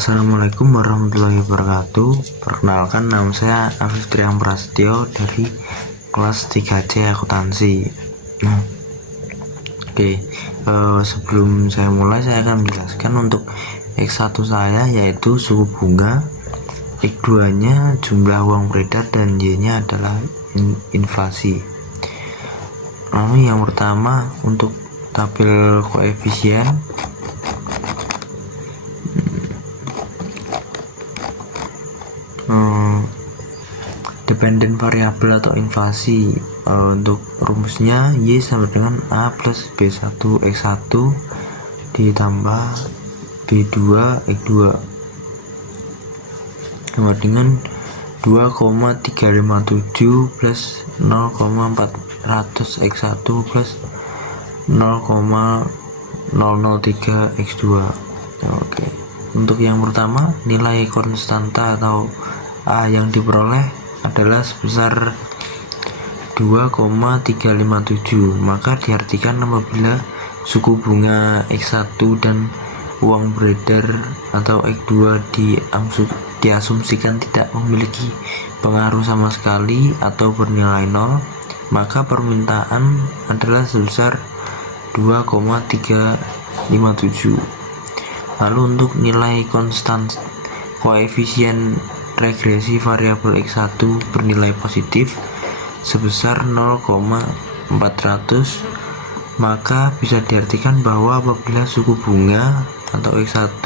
Assalamualaikum warahmatullahi wabarakatuh. Perkenalkan, nama saya Afif Triang Prasetyo dari kelas 3C akuntansi. Sebelum saya mulai, saya akan menjelaskan untuk X1 saya, yaitu suku bunga, X2 nya jumlah uang beredar, dan Y nya adalah inflasi. Lalu yang pertama, untuk tabel koefisien, dependent variabel atau inflasi. Untuk rumusnya Y sama dengan A plus B1 X1 ditambah B2 X2 sama dengan 2,357 plus 0,400 X1 plus 0,003 X2. Oke. Untuk yang pertama, nilai konstanta atau A yang diperoleh adalah sebesar 2,357. Maka diartikan apabila suku bunga X1 dan uang beredar atau X2 diasumsikan tidak memiliki pengaruh sama sekali atau bernilai 0, maka permintaan adalah sebesar 2,357. Lalu untuk nilai konstan koefisien regresi variabel X1 bernilai positif sebesar 0,400, maka bisa diartikan bahwa apabila suku bunga atau X1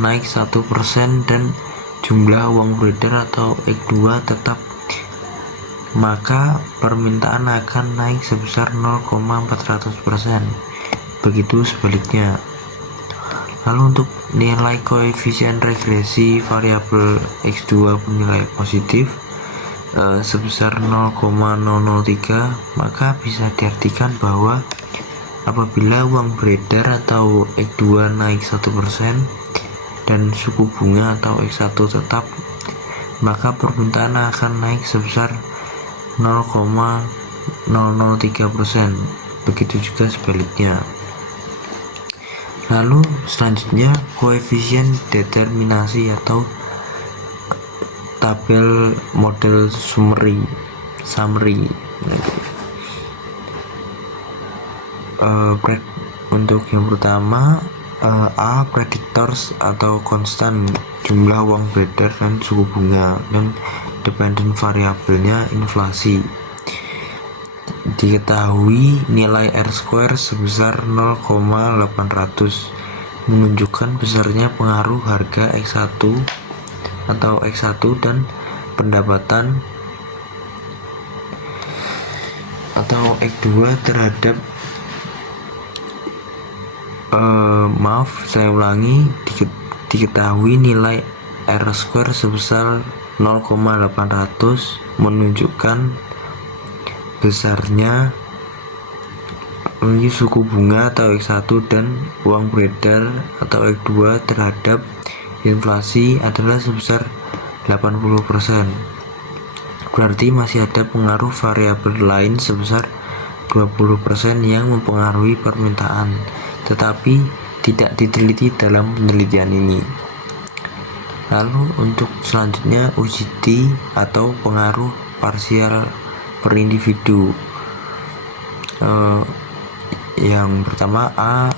naik 1% dan jumlah uang beredar atau X2 tetap, maka permintaan akan naik sebesar 0,400%. Begitu sebaliknya. Lalu untuk nilai koefisien regresi variabel X2 bernilai positif sebesar 0,003, maka bisa diartikan bahwa apabila uang beredar atau X2 naik 1% dan suku bunga atau X1 tetap, maka permintaan akan naik sebesar 0,003%. Begitu juga sebaliknya. Lalu selanjutnya, koefisien determinasi atau tabel model summary. Untuk yang pertama, A predictors atau konstan jumlah uang beredar dan suku bunga, dan dependent variabelnya inflasi. Diketahui nilai R² sebesar 0,800 menunjukkan besarnya pengaruh harga X1 atau X1 dan pendapatan atau X2 terhadap diketahui nilai R² sebesar 0,800 menunjukkan besarnya suku bunga atau X1 dan uang beredar atau X2 terhadap inflasi adalah sebesar 80%. Berarti masih ada pengaruh variabel lain sebesar 20% yang mempengaruhi permintaan, tetapi tidak diteliti dalam penelitian ini. Lalu untuk selanjutnya, UGT atau pengaruh parsial per individu. Yang pertama, A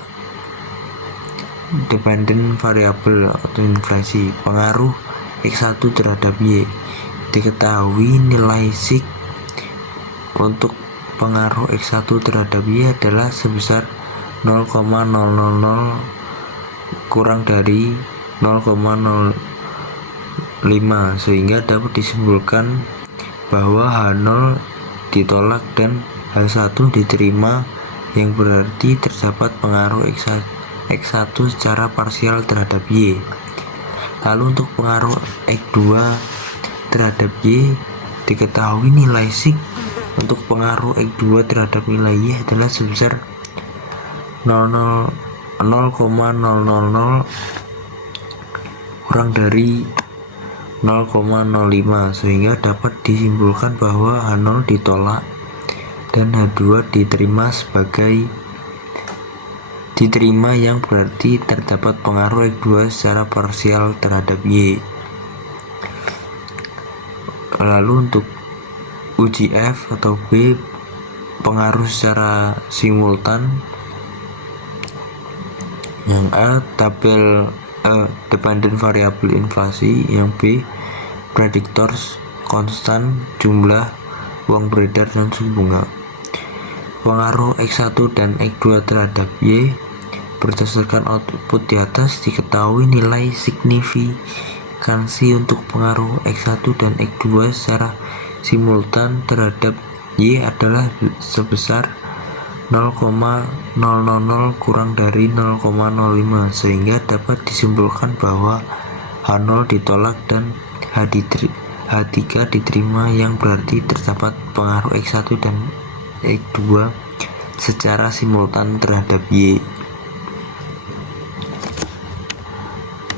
dependent variable atau inflasi, pengaruh X1 terhadap Y. Diketahui nilai SIG untuk pengaruh X1 terhadap Y adalah sebesar 0,000 kurang dari 0,05, sehingga dapat disimpulkan bahwa H0 ditolak dan H1 diterima, yang berarti terdapat pengaruh X1 secara parsial terhadap Y. Lalu untuk pengaruh X2 terhadap Y, diketahui nilai SIG untuk pengaruh X2 terhadap nilai Y adalah sebesar 0,000 kurang dari 0,05, sehingga dapat disimpulkan bahwa H0 ditolak dan H2 diterima sebagai diterima yang berarti terdapat pengaruh X2 secara parsial terhadap Y. Lalu untuk uji F atau B, pengaruh secara simultan. Yang A, tabel dependent variable inflasi. Yang B, predictors konstan jumlah uang beredar dan suku bunga. Pengaruh X1 dan X2 terhadap Y. Berdasarkan output di atas diketahui nilai signifikansi untuk pengaruh X1 dan X2 secara simultan terhadap Y adalah sebesar 0,000 kurang dari 0,05, sehingga dapat disimpulkan bahwa H0 ditolak dan H3 diterima yang berarti terdapat pengaruh X1 dan X2 secara simultan terhadap Y.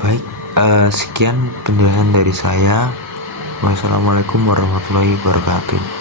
Baik, sekian penjelasan dari saya. Wassalamualaikum warahmatullahi wabarakatuh.